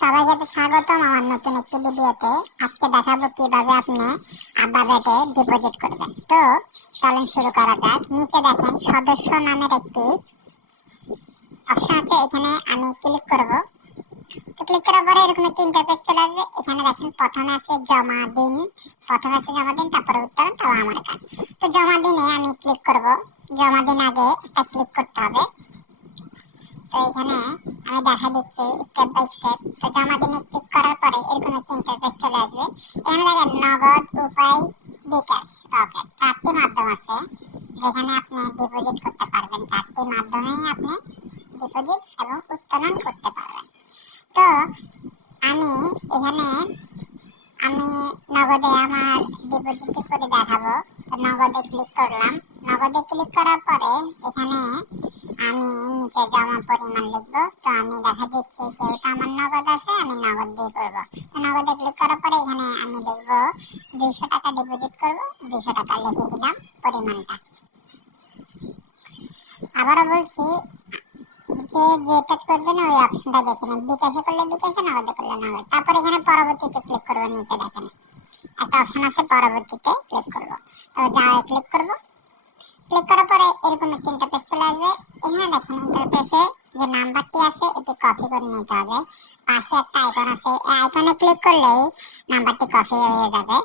সবাইকে স্বাগতম আমার নতুন একটি ভিডিওতে। আজকে দেখাবো কিভাবে আপনি আবাবেটে ডিপোজিট করবেন। তো চলেন শুরু করা যাক। নিচে দেখেন সদস্য নামের একটি অপশন আছে, এখানে আমি ক্লিক করব। তো ক্লিক করার পরে এরকম একটি ইন্টারফেস চলে আসবে। এখানে দেখেন প্রথমে আছে জমা দিন, তারপরে উত্তোলন, তারপর আমার কার্ড। তো জমা দিনে আমি ক্লিক করব। জমা দিন আগে একটা ক্লিক করতে হবে। তো এখানে আমি দেখা দিচ্ছি স্টেপ বাই স্টেপ। তো জমা দিনে ক্লিক করার পরে এরকম একটা ইন্টারফেস চলে আসবে। এখানে দেখেন নগদ, উপায়, বিকাশ, রকেট, চারটি মাধ্যম আছে যেখানে আপনি ডিপোজিট করতে পারবেন। চারটি মাধ্যমেই আপনি ডিপোজিট এবং উত্তোলন করতে পারবেন। তো আমি এখানে আমি নগদে আমার ডিপোজিট করে দেখাবো। তো নগদে ক্লিক করলাম। নগদে ক্লিক করার পরে এখানে আমি নিচে জমা পরিমাণ লিখবো। তো আমি দেখা দিচ্ছি যেহেতু আমার নগদ আছে আমি নগদ দিয়ে করবো। তো নগদে ক্লিক করার পরে এখানে আমি দেখবো 200 টাকা ডিপোজিট করবো। 200 টাকা লিখে দিলাম পরিমাণটা। আবারও বলছি যে যেটা করবেন ওই অপশনটা বেছে নেন। বিকাশে করলে বিকাশে, নগদে করলে নগদ। তারপর এখানে পরবর্তীতে ক্লিক করবো। নিচে দেখেন একটা অপশন আছে পরবর্তীতে ক্লিক করবো। তো যাওয়ায় ক্লিক করবো। ক্লিক করার পরে এরকম একটা ইন্টারফেস চলে আসবে। এখানে দেখেন ইন্টারফেসে যে নাম্বারটি আছে এটি কপি করে নিতে হবে। পাশে একটা আইকন আছে, এই আইকনে ক্লিক করলেই নাম্বারটি কপি হয়ে যাবে।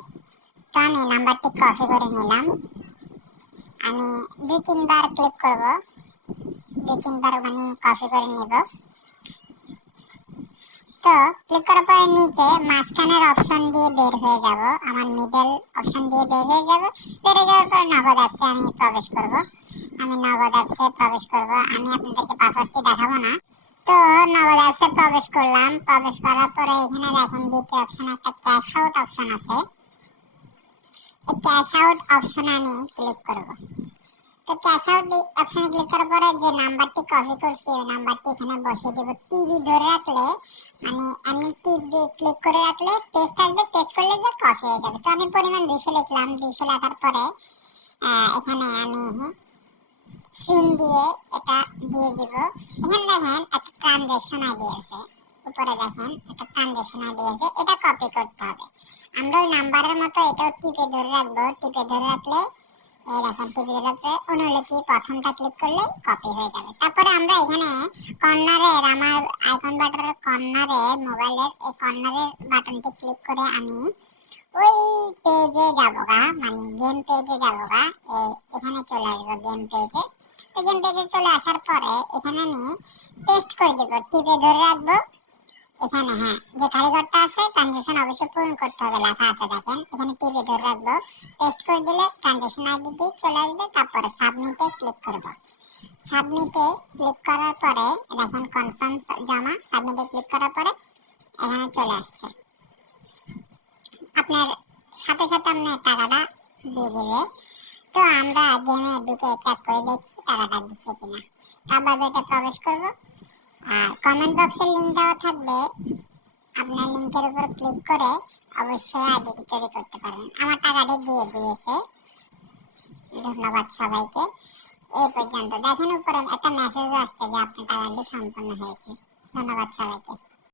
তো আমি নাম্বারটি কপি করে নিলাম। আমি 2-3 বার ক্লিক করব। 2-3 বার মানে কপি করে নিব। তো ক্লিক করার পরে নিচে মাঝখানের অপশন দিয়ে বের হয়ে যাব। আমার মিডল অপশন দিয়ে বের হয়ে যাব। বের হয়ে যাওয়ার পর নগদ অ্যাপসে আমি প্রবেশ করব। আমি নগদ অ্যাপসে প্রবেশ করব। আমি আপনাদেরকে পাসওয়ার্ডটি দেখাবো না। তো নগদ অ্যাপসে প্রবেশ করলাম। প্রবেশ করার পরে এখানে দেখেন দ্বিতীয় অপশনে একটা ক্যাশ আউট অপশন আছে। এই ক্যাশ আউট অপশনে আমি ক্লিক করব। তো ক্যাশ আউট অপশনে ক্লিক করার পরে যে নাম্বারটি কপি করছি ওই নাম্বারটি এখানে বসিয়ে দেব। টিভি ধরে রাখলে মানে আমি টিপ দিয়ে ক্লিক করে রাখলে পেস্ট আসবে, পেস্ট করলে যে কপি হয়ে যাবে। তো আমি পরিমাণ 200 লিখলাম। 200 লেখার পরে এখানে আমি পিন দিয়ে এটা দিয়ে দিব। এখানে দেখেন একটা ট্রানজাকশন আইডি আছে। উপরে দেখেন একটা ট্রানজাকশন আইডি আছে, এটা কপি করতে হবে। আমরা ওই নাম্বারের মতো এটাও টিপে ধরে রাখবো। টিপে ধরে রাখলে এই দেখেন টিপে ধরে রাখলে অনুলিপি প্রথমটা ক্লিক করলে কপি হয়ে যাবে। তারপরে আমরা এখানে কর্নারের আমার আইকন বাটনের কর্নারে মোবাইলের এই কর্নারের বাটনটি ক্লিক করে আমি ওই পেজে যাবো মানে গেম পেজে যাবো। এখানে চলে আসবো গেম পেজে। তো গেম পেজে চলে আসার পরে এখানে আমি পেস্ট করে দেব। টিপে ধরে রাখবো। এখানে হ্যাঁ যে কারিগরটা আছে ট্রানজাকশন অবশ্যই পূরণ করতে হবে লেখা আছে দেখেন। এখানে টিপে ধরে রাখবো। পেস্ট করে দিলে ট্রানজাকশন আইডিটি চলে আসবে। তারপরে সাবমিটে ক্লিক করব। সাবমিটে ক্লিক করার পরে দেখেন কনফার্ম জমা। সাবমিটে ক্লিক করার পরে এখানে চলে আসছে। আপনার সাথে সাথে আপনার টাকাটা দিয়ে দেবে। তো আমরা গেমে ঢুকে চেক করে দেখি টাকাটা দিচ্ছে কিনা। তারপর এটা প্রবেশ করব। আর কমেন্ট বক্সে লিংক দেওয়া থাকবে। আপনার লিংকের উপর ক্লিক করে অবশ্যই আইডিটি তৈরি করতে পারবেন। আমার টাকাটি দিয়ে দিয়েছে। ধন্যবাদ সবাইকে। এই পর্যন্ত দেখেন উপরে একটা মেসেজ আসছে যে আপনার টাকাটি সম্পন্ন হয়েছে। ধন্যবাদ সবাইকে।